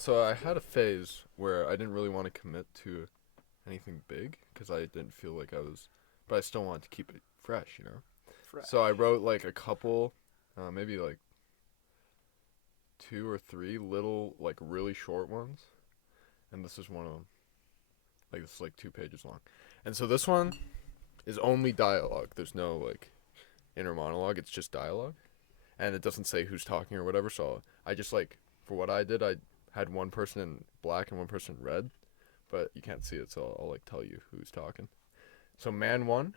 So I had a phase where I didn't really want to commit to anything big because I didn't feel like I was, but I still wanted to keep it fresh. Fresh. So I wrote like a couple, maybe like two or three little, like really short ones, and this is one of them. Like this is like 2 pages long, and so this one is only dialogue. There's no like inner monologue. It's just dialogue, and it doesn't say who's talking or whatever. So I just like for what I did, I had one person in black and one person in red, but you can't see it, so I'll like tell you who's talking. So man one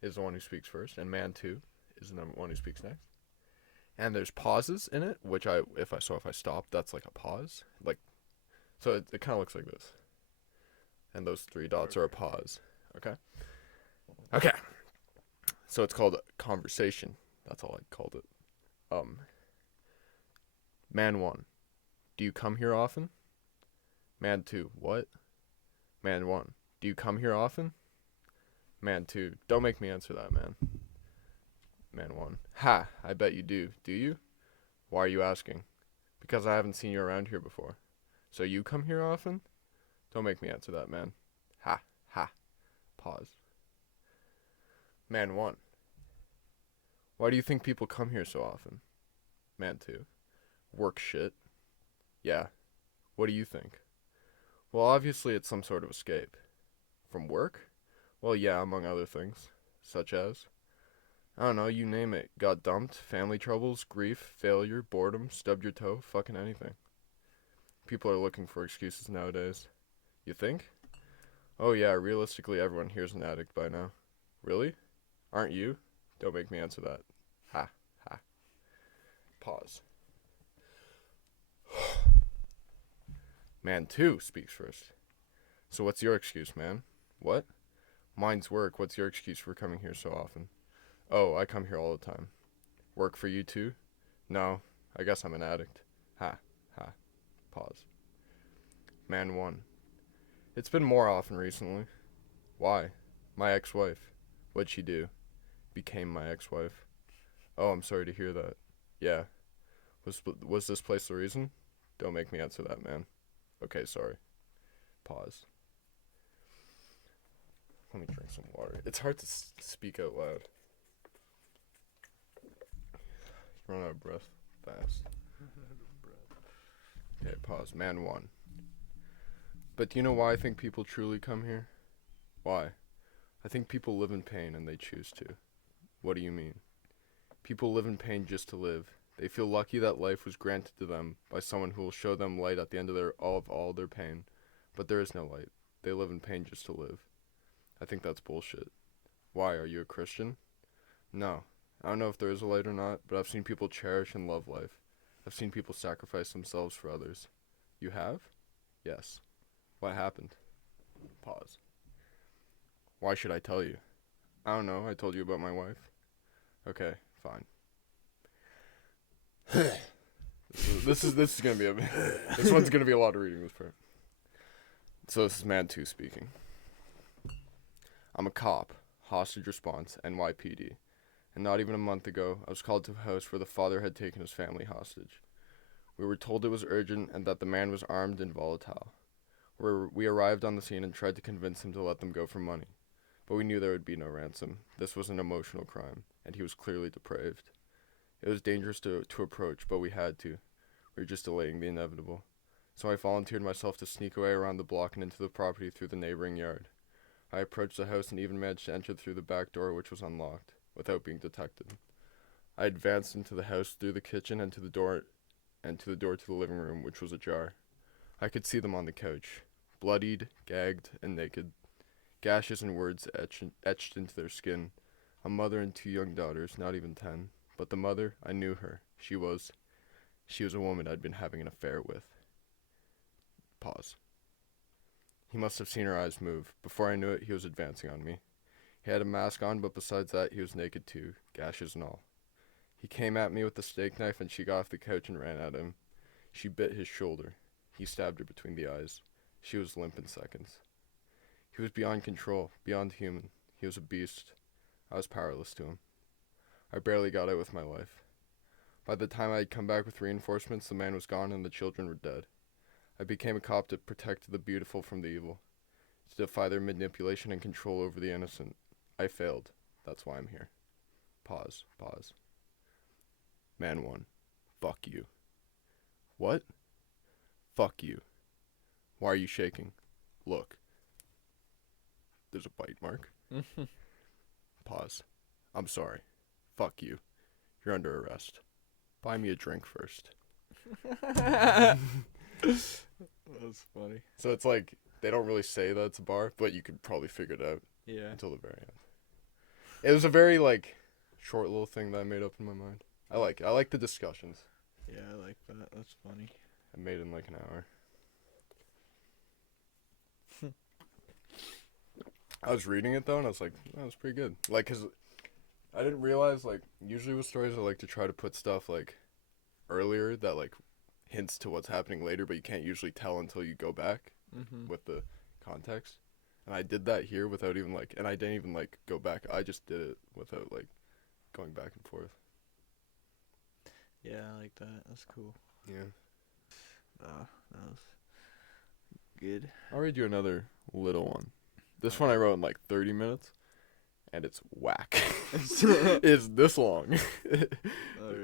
is the one who speaks first, and man two is the one who speaks next. And there's pauses in it, which if I stop, that's like a pause, like so it kind of looks like this, and those three dots are a Okay. pause. Okay. Okay. So it's called conversation. That's all I called it. Um, Man one, do you come here often? Man two, what? Man one, do you come here often? Man two, don't make me answer that, man. Man one, ha, I bet you do. Do you? Why are you asking? Because I haven't seen you around here before. So you come here often? Don't make me answer that, man. Ha, ha. Pause. Man one, why do you think people come here so often? Man two, work shit. Yeah. What do you think? Well, obviously it's some sort of escape. From work? Well, yeah, among other things. Such as? I don't know, you name it. Got dumped, family troubles, grief, failure, boredom, stubbed your toe, fucking anything. People are looking for excuses nowadays. You think? Oh yeah, realistically everyone here's an addict by now. Really? Aren't you? Don't make me answer that. Ha, ha. Pause. Man 2 speaks first. So what's your excuse, man? What? Mine's work. What's your excuse for coming here so often? Oh, I come here all the time. Work for you too? No, I guess I'm an addict. Ha, ha. Pause. Man 1. It's been more often recently. Why? My ex-wife. What'd she do? Became my ex-wife. Oh, I'm sorry to hear that. Yeah. Was this place the reason? Don't make me answer that, man. Okay, sorry. Pause. Let me drink some water. It's hard to speak out loud. You run out of breath fast. Okay, pause. Man 1. But do you know why I think people truly come here? Why? I think people live in pain and they choose to. What do you mean? People live in pain just to live. They feel lucky that life was granted to them by someone who will show them light at the end of all their pain. But there is no light. They live in pain just to live. I think that's bullshit. Why? Are you a Christian? No. I don't know if there is a light or not, but I've seen people cherish and love life. I've seen people sacrifice themselves for others. You have? Yes. What happened? Pause. Why should I tell you? I don't know. I told you about my wife. Okay, fine. This is gonna be a this one's gonna be a lot of reading this part. So this is Man 2 speaking. I'm a cop, hostage response, NYPD, and not even a month ago, I was called to a house where the father had taken his family hostage. We were told it was urgent and that the man was armed and volatile. We arrived on the scene and tried to convince him to let them go for money, but we knew there would be no ransom. This was an emotional crime, and he was clearly depraved. It was dangerous to approach, but we had to. We were just delaying the inevitable. So I volunteered myself to sneak away around the block and into the property through the neighboring yard. I approached the house and even managed to enter through the back door, which was unlocked, without being detected. I advanced into the house through the kitchen and to the door to the living room, which was ajar. I could see them on the couch, bloodied, gagged, and naked, gashes and words etched into their skin. A mother and 2 young daughters, not even 10. But the mother, I knew her. She was a woman I'd been having an affair with. Pause. He must have seen her eyes move. Before I knew it, he was advancing on me. He had a mask on, but besides that, he was naked too, gashes and all. He came at me with the steak knife and she got off the couch and ran at him. She bit his shoulder. He stabbed her between the eyes. She was limp in seconds. He was beyond control, beyond human. He was a beast. I was powerless to him. I barely got out with my life. By the time I had come back with reinforcements, the man was gone and the children were dead. I became a cop to protect the beautiful from the evil, to defy their manipulation and control over the innocent. I failed. That's why I'm here. Pause. Pause. Man 1. Fuck you. What? Fuck you. Why are you shaking? Look. There's a bite mark. Pause. I'm sorry. Fuck you. You're under arrest. Buy me a drink first. That's funny. So it's like, they don't really say that it's a bar, but you could probably figure it out Yeah. until the very end. It was a very, like, short little thing that I made up in my mind. I like the discussions. Yeah, I like that. That's funny. I made it in like an hour. I was reading it though, and I was like, that was pretty good. Like, cause I didn't realize, like, usually with stories I like to try to put stuff like earlier that like hints to what's happening later, but you can't usually tell until you go back with the context. And I did that here without even like, and I didn't even like go back. I just did it without like going back and forth. Yeah, I like that. That's cool. Yeah. That was good. I'll read you another little one. This one I wrote in like 30 minutes, and it's whack. It's this long.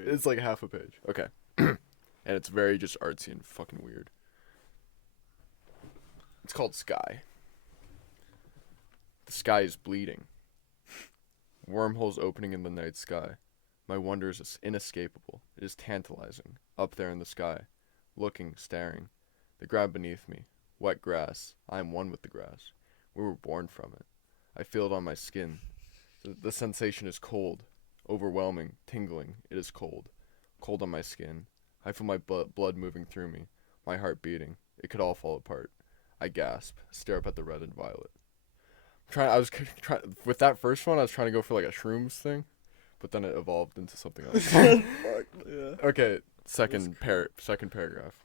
It's like half a page. Okay. And it's very just artsy and fucking weird. It's called Sky. The sky is bleeding. Wormholes opening in the night sky. My wonder is inescapable. It is tantalizing. Up there in the sky. Looking, staring. The ground beneath me. Wet grass. I am one with the grass. We were born from it. I feel it on my skin. The sensation is cold. Overwhelming. Tingling. It is cold. Cold on my skin. I feel my blood moving through me. My heart beating. It could all fall apart. I gasp. Stare up at the red and violet. With that first one, I was trying to go for like a shrooms thing, but then it evolved into something else. Fuck, yeah. Okay, second paragraph.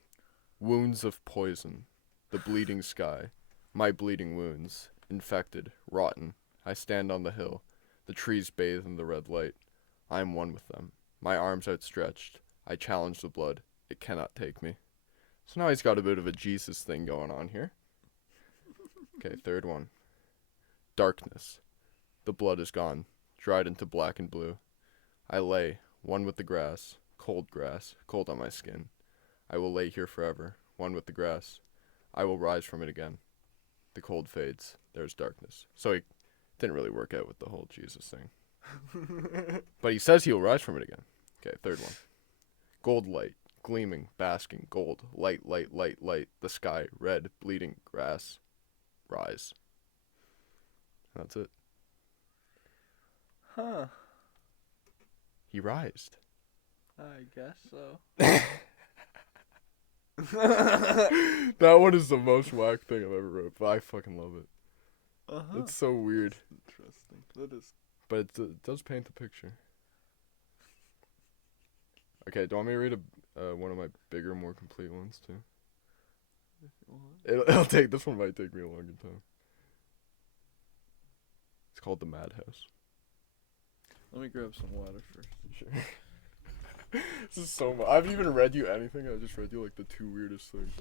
Wounds of poison. The bleeding sky. My bleeding wounds. Infected. Rotten. I stand on the hill. The trees bathe in the red light. I am one with them. My arms outstretched. I challenge the blood. It cannot take me. So now he's got a bit of a Jesus thing going on here. Okay, third one. Darkness. The blood is gone. Dried into black and blue. I lay, one with the grass. Cold on my skin. I will lay here forever, one with the grass. I will rise from it again. The cold fades. There's darkness. So he didn't really work out with the whole Jesus thing. But he says he will rise from it again. Okay, third one. Gold light, gleaming, basking, gold, light. The sky, red, bleeding, grass, rise. That's it. Huh. He rised. I guess so. That one is the most whack thing I've ever wrote, but I fucking love it. Uh-huh. It's so weird. Interesting. That is. But it does paint the picture. Okay, do you want me to read one of my bigger, more complete ones too? It'll take, this one might take me a longer time. It's called The Madhouse. Let me grab some water first. Sure. This is so much. I haven't even read you anything. I just read you like the two weirdest things.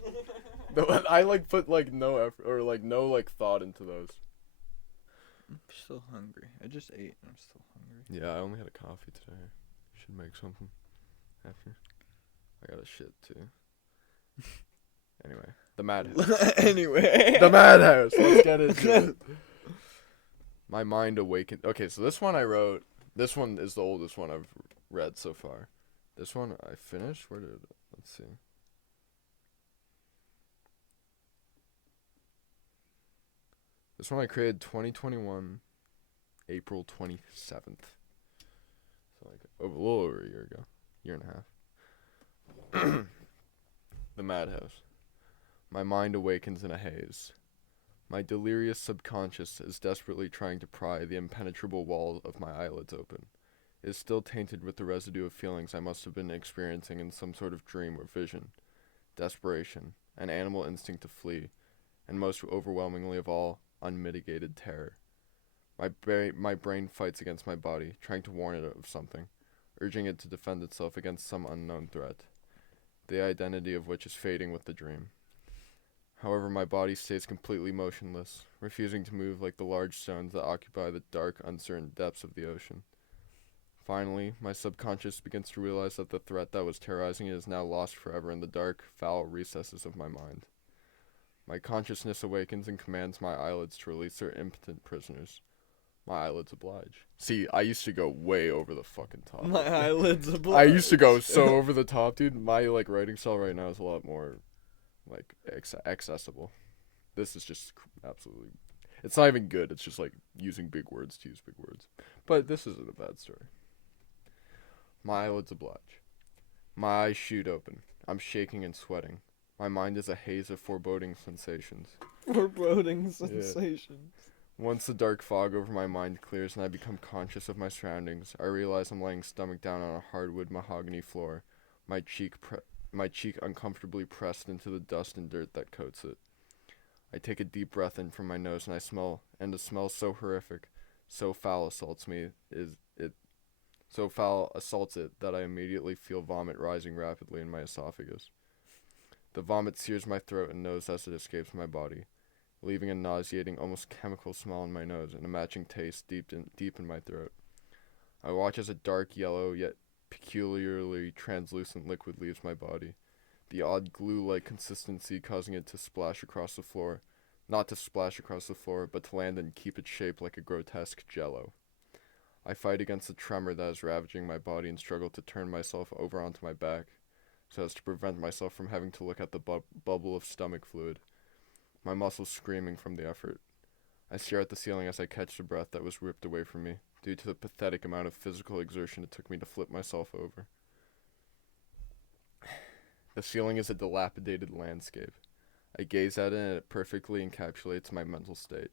No, I like put like no effort or like no like thought into those. I'm still hungry. I just ate and I'm still hungry. Yeah, I only had a coffee today. Should make something after. I got a shit too. Anyway, The Madhouse. Anyway. The Madhouse. Let's get into it. My mind awakened. Okay, so this one I wrote. This one is the oldest one I've read so far. This one I finished. Let's see. This one I created 2021, April 27th. So like a little over a year ago. Year and a half. The Madhouse. My mind awakens in a haze. My delirious subconscious is desperately trying to pry the impenetrable wall of my eyelids open. It is still tainted with the residue of feelings I must have been experiencing in some sort of dream or vision. Desperation, an animal instinct to flee, and most overwhelmingly of all, unmitigated terror. My brain fights against my body, trying to warn it of something, urging it to defend itself against some unknown threat, the identity of which is fading with the dream. However, my body stays completely motionless, refusing to move like the large stones that occupy the dark, uncertain depths of the ocean. Finally, my subconscious begins to realize that the threat that was terrorizing it is now lost forever in the dark, foul recesses of my mind. My consciousness awakens and commands my eyelids to release their impotent prisoners. My eyelids oblige. See, I used to go way over the fucking top. My eyelids oblige. I used to go so over the top, dude. My writing style right now is a lot more accessible. This is just absolutely. It's not even good. It's just using big words to use big words. But this isn't a bad story. My eyelids oblige. My eyes shoot open. I'm shaking and sweating. My mind is a haze of foreboding sensations. Foreboding sensations. Once the dark fog over my mind clears and I become conscious of my surroundings, I realize I'm laying stomach down on a hardwood mahogany floor, my cheek uncomfortably pressed into the dust and dirt that coats it. I take a deep breath in from my nose and a smell so horrific, so foul assaults it that I immediately feel vomit rising rapidly in my esophagus. The vomit sears my throat and nose as it escapes my body, leaving a nauseating, almost chemical smell in my nose and a matching taste deep in my throat. I watch as a dark yellow yet peculiarly translucent liquid leaves my body, the odd glue-like consistency causing it to splash across the floor. Not to splash across the floor, but to land and keep its shape like a grotesque jello. I fight against the tremor that is ravaging my body and struggle to turn myself over onto my back, so as to prevent myself from having to look at the bubble of stomach fluid, my muscles screaming from the effort. I stare at the ceiling as I catch the breath that was ripped away from me, due to the pathetic amount of physical exertion it took me to flip myself over. The ceiling is a dilapidated landscape. I gaze at it and it perfectly encapsulates my mental state.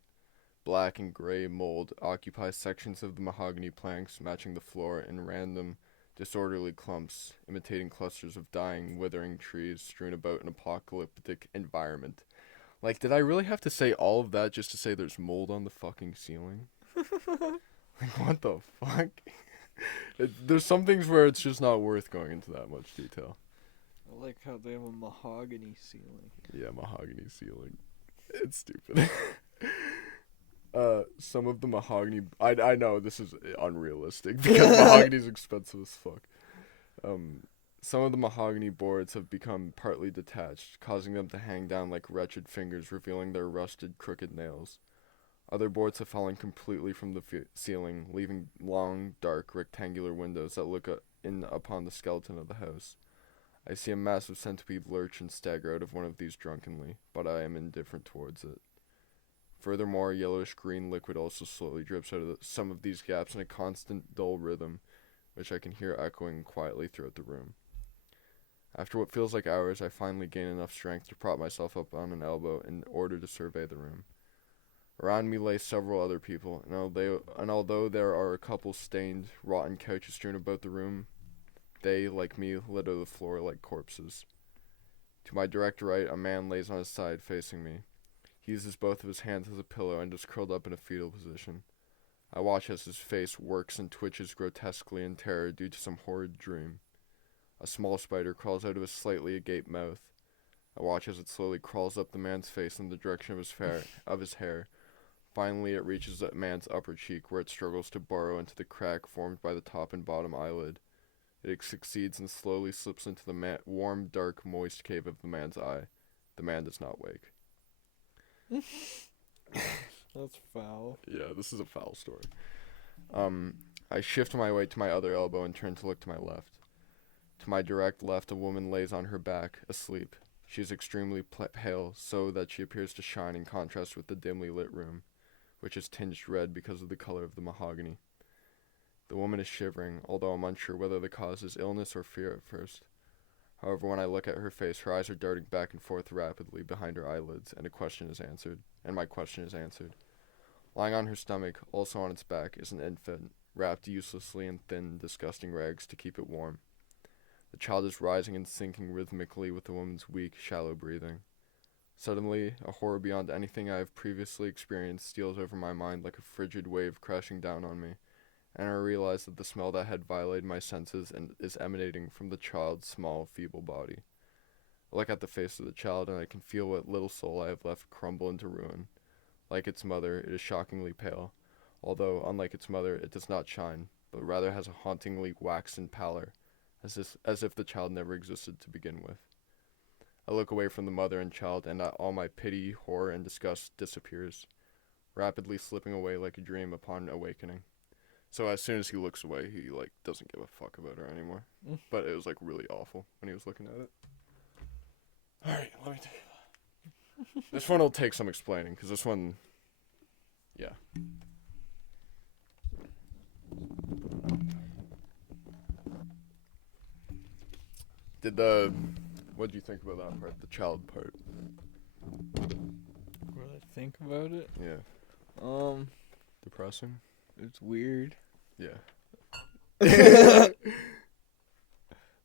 Black and gray mold occupies sections of the mahogany planks matching the floor in random, disorderly clumps, imitating clusters of dying, withering trees strewn about an apocalyptic environment. Did I really have to say all of that just to say there's mold on the fucking ceiling? What the fuck? There's some things where it's just not worth going into that much detail. I like how they have a mahogany ceiling. Yeah, mahogany ceiling. It's stupid. Some of the mahogany... I know, this is unrealistic, because mahogany's expensive as fuck. Some of the mahogany boards have become partly detached, causing them to hang down like wretched fingers, revealing their rusted, crooked nails. Other boards have fallen completely from the ceiling, leaving long, dark, rectangular windows that look in upon the skeleton of the house. I see a massive centipede lurch and stagger out of one of these drunkenly, but I am indifferent towards it. Furthermore, yellowish-green liquid also slowly drips out of some of these gaps in a constant, dull rhythm, which I can hear echoing quietly throughout the room. After what feels like hours, I finally gain enough strength to prop myself up on an elbow in order to survey the room. Around me lay several other people, and although there are a couple stained, rotten couches strewn about the room, they, like me, litter the floor like corpses. To my direct right, a man lays on his side, facing me. He uses both of his hands as a pillow and is curled up in a fetal position. I watch as his face works and twitches grotesquely in terror due to some horrid dream. A small spider crawls out of his slightly agape mouth. I watch as it slowly crawls up the man's face in the direction of his hair. Finally, it reaches the man's upper cheek, where it struggles to burrow into the crack formed by the top and bottom eyelid. It succeeds and slowly slips into the warm, dark, moist cave of the man's eye. The man does not wake. That's foul. Yeah, this is a foul story. I shift my weight to my other elbow and turn to look to my left. To my direct left, a woman lays on her back, asleep. She is extremely pale, so that she appears to shine in contrast with the dimly lit room, which is tinged red because of the color of the mahogany. The woman is shivering, although I'm unsure whether the cause is illness or fear at first. However, when I look at her face, her eyes are darting back and forth rapidly behind her eyelids, and my question is answered. Lying on her stomach, also on its back, is an infant, wrapped uselessly in thin, disgusting rags to keep it warm. The child is rising and sinking rhythmically with the woman's weak, shallow breathing. Suddenly, a horror beyond anything I have previously experienced steals over my mind like a frigid wave crashing down on me, and I realized that the smell that had violated my senses and is emanating from the child's small, feeble body. I look at the face of the child, and I can feel what little soul I have left crumble into ruin. Like its mother, it is shockingly pale, although, unlike its mother, it does not shine, but rather has a hauntingly waxen pallor, as if the child never existed to begin with. I look away from the mother and child, and all my pity, horror, and disgust disappears, rapidly slipping away like a dream upon awakening. So as soon as he looks away, he, doesn't give a fuck about her anymore. But it was, really awful when he was looking at it. Alright, let me take this one will take some explaining, because this one... Yeah. What do you think about that part, the child part? What I think about it? Yeah. Depressing? It's weird. Yeah.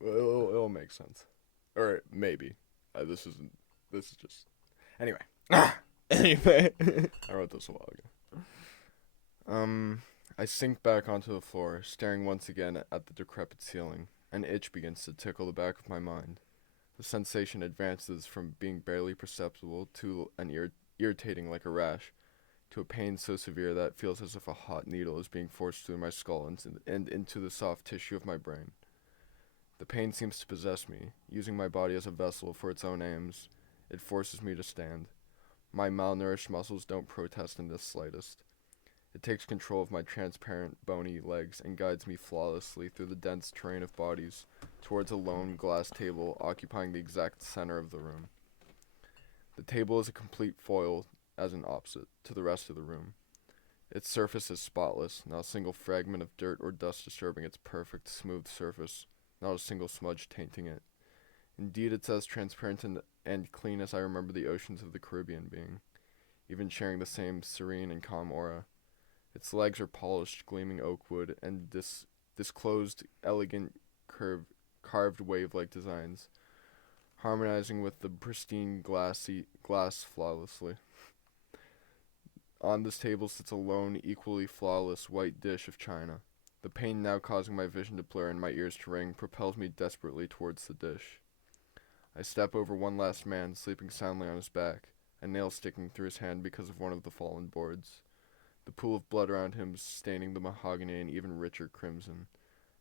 Well, it'll make sense. Or maybe. This is just... Anyway. Anyway. I wrote this a while ago. I sink back onto the floor, staring once again at the decrepit ceiling. An itch begins to tickle the back of my mind. The sensation advances from being barely perceptible to an irritating like a rash, to a pain so severe that it feels as if a hot needle is being forced through my skull and into the soft tissue of my brain. The pain seems to possess me, using my body as a vessel for its own aims. It forces me to stand. My malnourished muscles don't protest in the slightest. It takes control of my transparent, bony legs and guides me flawlessly through the dense terrain of bodies towards a lone glass table occupying the exact center of the room. The table is a complete foil as an opposite to the rest of the room. Its surface is spotless, not a single fragment of dirt or dust disturbing its perfect, smooth surface, not a single smudge tainting it. Indeed, it's as transparent and clean as I remember the oceans of the Caribbean being, even sharing the same serene and calm aura. Its legs are polished, gleaming oak wood, and disclosed, elegant, carved wave-like designs, harmonizing with the pristine glass flawlessly. On this table sits a lone, equally flawless white dish of china. The pain now causing my vision to blur and my ears to ring propels me desperately towards the dish. I step over one last man, sleeping soundly on his back, a nail sticking through his hand because of one of the fallen boards. The pool of blood around him staining the mahogany an even richer crimson.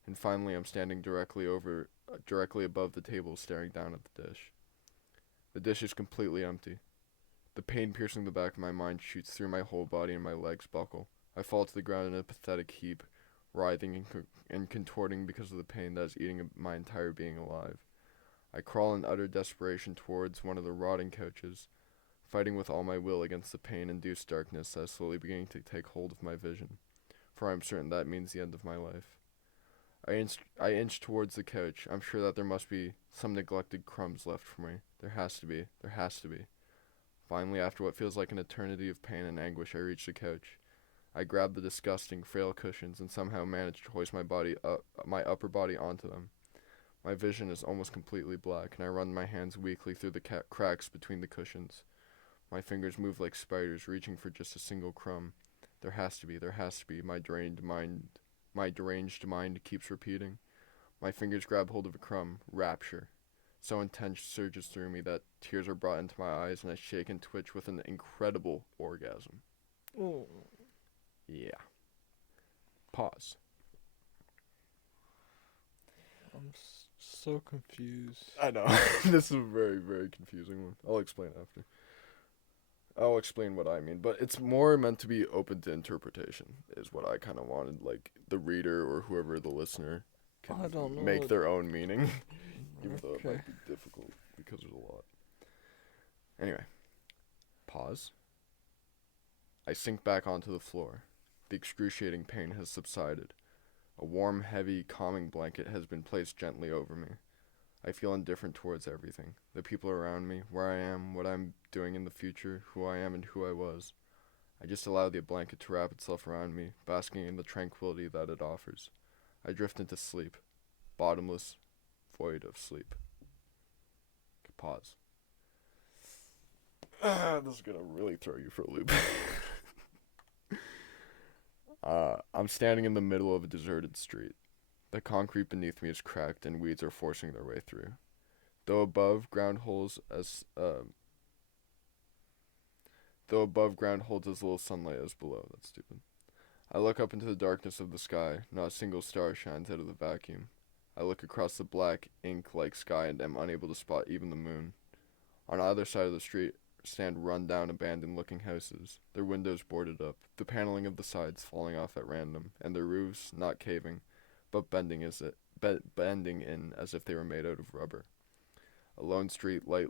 And finally I'm standing directly above the table, staring down at the dish. The dish is completely empty. The pain piercing the back of my mind shoots through my whole body and my legs buckle. I fall to the ground in a pathetic heap, writhing and contorting because of the pain that is eating my entire being alive. I crawl in utter desperation towards one of the rotting couches, fighting with all my will against the pain-induced darkness that is slowly beginning to take hold of my vision, for I am certain that means the end of my life. I inch towards the couch. I'm sure that there must be some neglected crumbs left for me. There has to be. Finally, after what feels like an eternity of pain and anguish, I reach the couch. I grab the disgusting, frail cushions and somehow manage to hoist my upper body onto them. My vision is almost completely black, and I run my hands weakly through the cracks between the cushions. My fingers move like spiders, reaching for just a single crumb. There has to be, my deranged mind keeps repeating. My fingers grab hold of a crumb. Rapture. So intense surges through me that tears are brought into my eyes, and I shake and twitch with an incredible orgasm. Oh. Yeah. Pause. I'm so confused. I know. This is a very, very confusing one. I'll explain after. I'll explain what I mean, but it's more meant to be open to interpretation, is what I kind of wanted. Like, the reader or whoever the listener I can don't know make what- their own meaning, even though it Okay. might be difficult because there's a lot. Anyway, pause. I sink back onto the floor. The excruciating pain has subsided. A warm, heavy, calming blanket has been placed gently over me. I feel indifferent towards everything. The people around me, where I am, what I'm doing in the future, who I am and who I was. I just allow the blanket to wrap itself around me, basking in the tranquility that it offers. I drift into sleep. Bottomless void of sleep. Pause. This is gonna really throw you for a loop. I'm standing in the middle of a deserted street. The concrete beneath me is cracked and weeds are forcing their way through. Though above ground holds as though above ground holds as little sunlight as below. That's stupid. I look up into the darkness of the sky. Not a single star shines out of the vacuum. I look across the black, ink-like sky and am unable to spot even the moon. On either side of the street stand run-down, abandoned-looking houses, their windows boarded up, the paneling of the sides falling off at random, and their roofs not caving, but bending in as if they were made out of rubber. A lone street light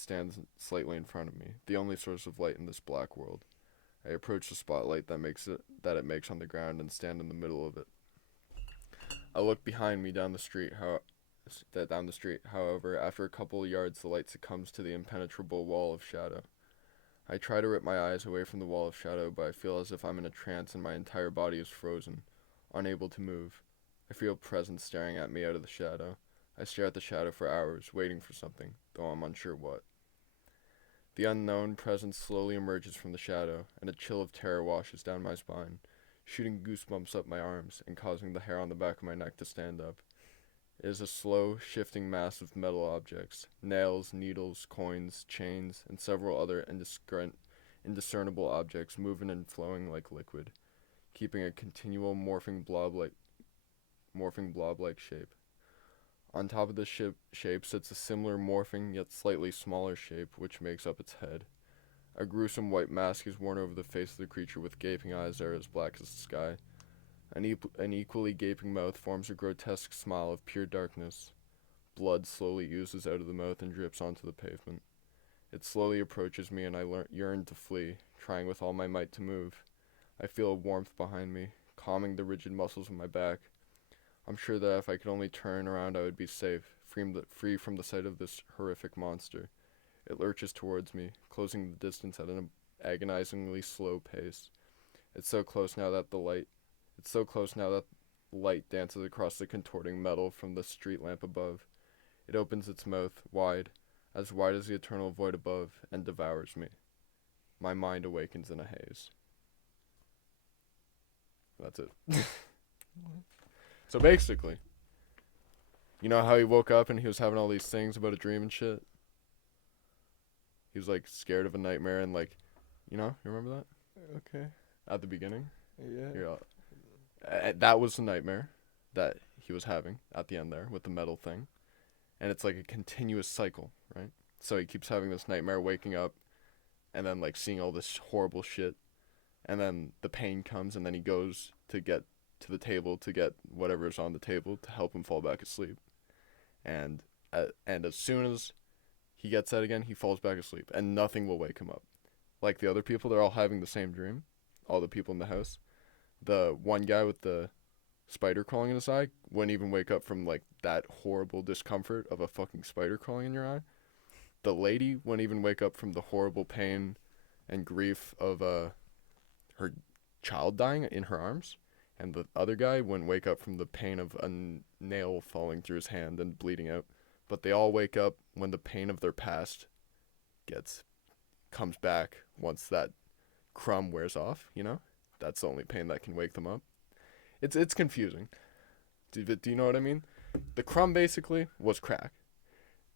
stands slightly in front of me, the only source of light in this black world. I approach the spotlight that it makes on the ground and stand in the middle of it. I look behind me down the street. However, after a couple of yards, the light succumbs to the impenetrable wall of shadow. I try to rip my eyes away from the wall of shadow, but I feel as if I'm in a trance and my entire body is frozen, unable to move. I feel a presence staring at me out of the shadow. I stare at the shadow for hours, waiting for something, though I'm unsure what. The unknown presence slowly emerges from the shadow, and a chill of terror washes down my spine, shooting goosebumps up my arms and causing the hair on the back of my neck to stand up. It is a slow, shifting mass of metal objects, nails, needles, coins, chains, and several other indiscernible objects moving and flowing like liquid, keeping a continual morphing blob-like shape. On top of this shape sits a similar morphing yet slightly smaller shape which makes up its head. A gruesome white mask is worn over the face of the creature with gaping eyes that are as black as the sky. An equally gaping mouth forms a grotesque smile of pure darkness. Blood slowly oozes out of the mouth and drips onto the pavement. It slowly approaches me and I yearn to flee, trying with all my might to move. I feel a warmth behind me, calming the rigid muscles of my back. I'm sure that if I could only turn around I would be safe, free from the sight of this horrific monster. It lurches towards me, closing the distance at an agonizingly slow pace. It's so close now that the light dances across the contorting metal from the street lamp above. It opens its mouth wide as the eternal void above, and devours me. My mind awakens in a haze. That's it. So basically, you know how he woke up and he was having all these things about a dream and shit? He was like scared of a nightmare and like, you remember that? Okay. At the beginning? Yeah. That was the nightmare that he was having at the end there with the metal thing. And it's like a continuous cycle, right? So he keeps having this nightmare, waking up, and then like seeing all this horrible shit. And then the pain comes and then he goes to get to the table to get whatever is on the table to help him fall back asleep. And as soon as he gets that again, he falls back asleep and nothing will wake him up. Like the other people, they're all having the same dream. All the people in the house. The one guy with the spider crawling in his eye wouldn't even wake up from like that horrible discomfort of a fucking spider crawling in your eye. The lady wouldn't even wake up from the horrible pain and grief of her child dying in her arms. And the other guy wouldn't wake up from the pain of a nail falling through his hand and bleeding out. But they all wake up when the pain of their past comes back once that crumb wears off, That's the only pain that can wake them up. It's confusing. Do you know what I mean? The crumb basically was crack.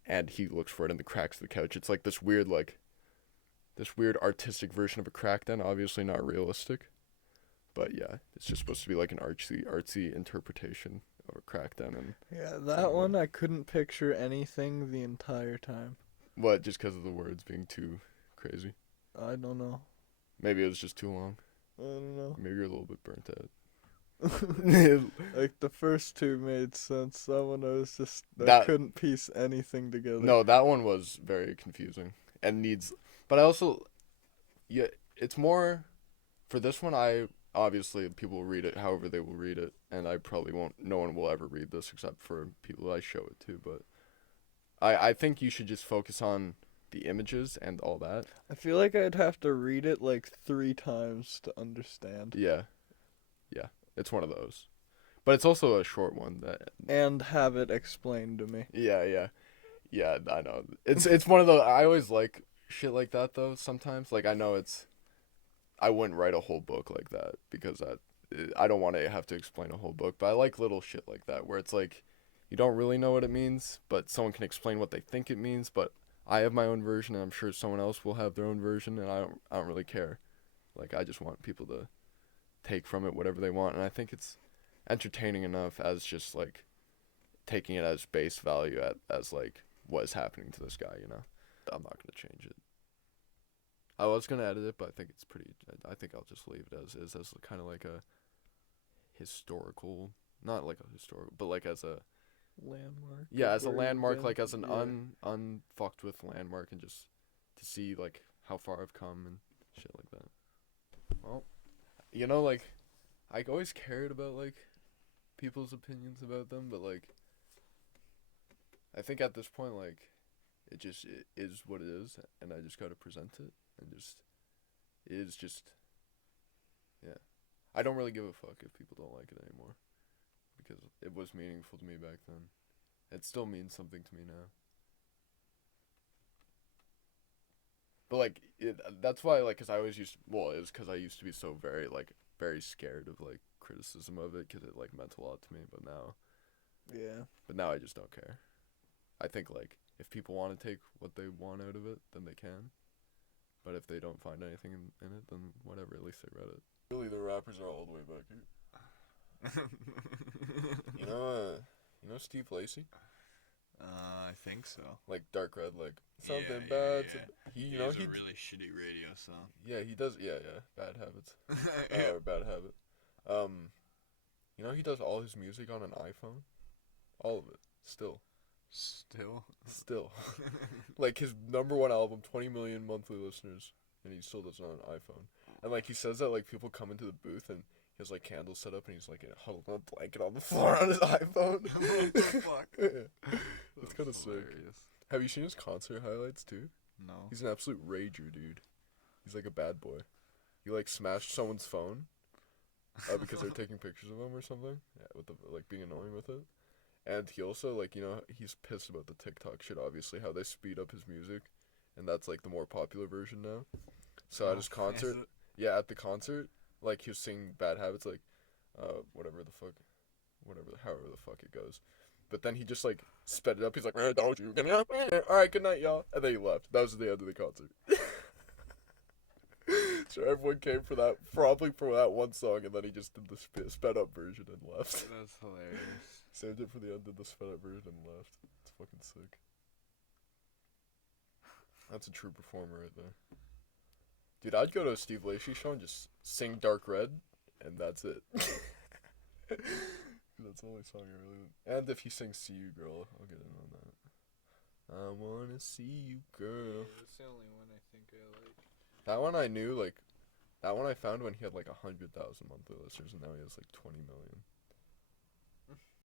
And he looks for it in the cracks of the couch. It's like this weird artistic version of a crack den, obviously not realistic. But yeah, it's just supposed to be like an artsy interpretation of a crack den. And yeah, that one I couldn't picture anything the entire time. What, just because of the words being too crazy? I don't know. Maybe it was just too long. I don't know. Maybe you're a little bit burnt out. Like the first two made sense. That one I couldn't piece anything together. No, that one was very confusing and but I also, it's more, for this one obviously people will read it however they will read it, and I probably won't, no one will ever read this except for people I show it to, but I think you should just focus on the images and all that. I feel like I'd have to read it like 3 times to understand. Yeah. It's one of those. But it's also a short one and have it explained to me. Yeah, I know. It's one of those, I always like shit like that though sometimes. Like I know it's I wouldn't write a whole book like that because I don't want to have to explain a whole book. But I like little shit like that where it's like you don't really know what it means, but someone can explain what they think it means. But I have my own version, and I'm sure someone else will have their own version, and I don't really care. Like I just want people to take from it whatever they want, and I think it's entertaining enough as just like taking it as base value as like what is happening to this guy. I'm not gonna change it. I was gonna edit it, but I think it's pretty. I think I'll just leave it as is, as kind of like a historical, not like a historical, but like as a Landmark. yeah, as a Where you've landmark, been. like as an Yeah. unfucked with landmark, and just to see like how far I've come and shit like that. Well, like I always cared about like people's opinions about them, but like I think at this point like it is what it is, and I just gotta present it, and just it is just yeah. I don't really give a fuck if people don't like it anymore, because it was meaningful to me back then. It still means something to me now. But like that's why like cuz I always used well, it was cuz I used to be so very scared of like criticism of it cuz it like meant a lot to me, Yeah. but now I just don't care. I think like if people want to take what they want out of it, then they can. But if they don't find anything in it, then whatever, at least they read it. Really, the rappers are all the way back here. You know Steve Lacy? I think so. Like Dark Red, like something Yeah, bad. yeah. He, He you know, has he a really shitty radio song. yeah, he does. Yeah, Bad Habits. Yeah. Bad Habit. He does all his music on an iPhone. All of it. Still. Like his number one album, 20 million monthly listeners, and he still does it on an iPhone. And like he says that like people come into the booth and he has like candles set up and he's like huddled on a blanket on the floor on his iPhone. What the fuck? Yeah. It's kind of sick. Hilarious. Have you seen his concert highlights too? No. He's an absolute rager, dude. He's like a bad boy. He like smashed someone's phone because they're taking pictures of him or something. Yeah, with the like being annoying with it. And he also like he's pissed about the TikTok shit. Obviously, how they speed up his music, and that's like the more popular version now. So at his concert, yeah, at the concert, like he was singing Bad Habits, like, however the fuck it goes. But then he just like sped it up. He's like, "Don't you? All right, good night, y'all." And then he left. That was the end of the concert. So everyone came for that, probably for that one song, and then he just did the sped up version and left. That's hilarious. Saved it for the end of the sped up version and left. It's fucking sick. That's a true performer right there. Dude, I'd go to a Steve Lacy show and just sing Dark Red, and that's it. That's the only song I really. And if he sings "See You, Girl," I'll get in on that. I wanna see you, girl. That's the only one I think I like. That one I knew, like, that one I found when he had like 100,000 monthly listeners, and now he has like 20 million.